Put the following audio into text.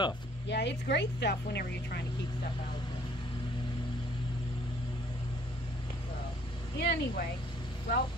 stuff. Yeah, it's great stuff whenever you're trying to keep stuff out of it. So, anyway, well,